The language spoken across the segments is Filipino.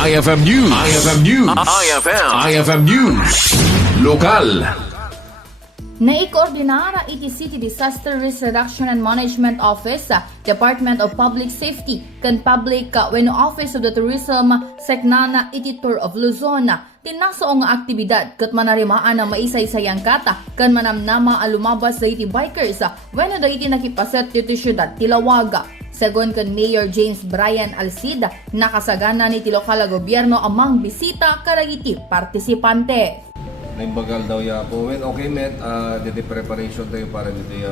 IFM News. IFM News. IFM News. Lokal. Naikoordinara iti City Disaster Risk Reduction and Management Office, Department of Public Safety, kan Public wenno Office of the Tourism Seknana iti Tour of Luzon. Tinaso nga aktibidad ket manarimaan na maisaysayang kata kan manamnama a lumabas da iti bikers wenno da iti nakipaset iti syudad ti Lawaga. Segon kan Mayor James Brian Alcid, nakasagana ni ti lokal a gobyerno amang bisita karagiti partisipante. Naimbagal daw ya po. When okay met, dito preparation tayo para dito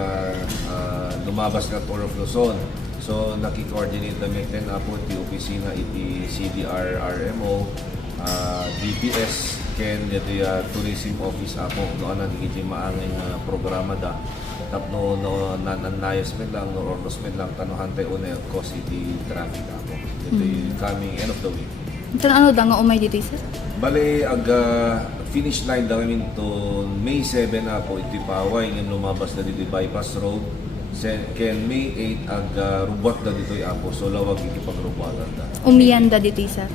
lumabas na Tour of Luzon. So naki-coordinate na meten po ti opisina iti CDR RMO, DPS ken dito tourism office apo noon na iti maangay programa da. Tapno nanayos men lang no ordos men lang tanuhan tayo una cause iti traffic apo. Dito coming end of the week. Ito ano da nga umay dito sir? Bale, finish line daw to May 7 na po iti paway ng lumabas na dito bypass road. Ken May 8 rubot na dito apo. So lawag iti pagrubuatan da. Umiyanda dito sir?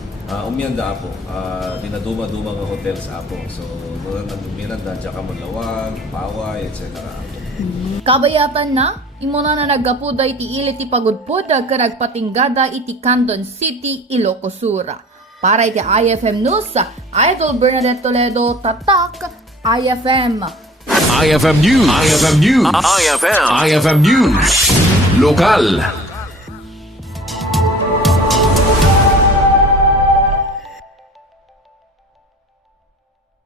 Umiyanda apo. Dinaduma-duma nga hotels apo. So nagumiyanda tsaka Manlawag, Paway, etc. Kabayatan na, imuna na naggapuda iti ilit ti pagudpuda ka nagpatinggada iti Candon City, Ilocos Sur. Para iti IFM News, Idol Bernadette Toledo, Tatak, IFM. IFM News. IFM News. IFM News. Lokal.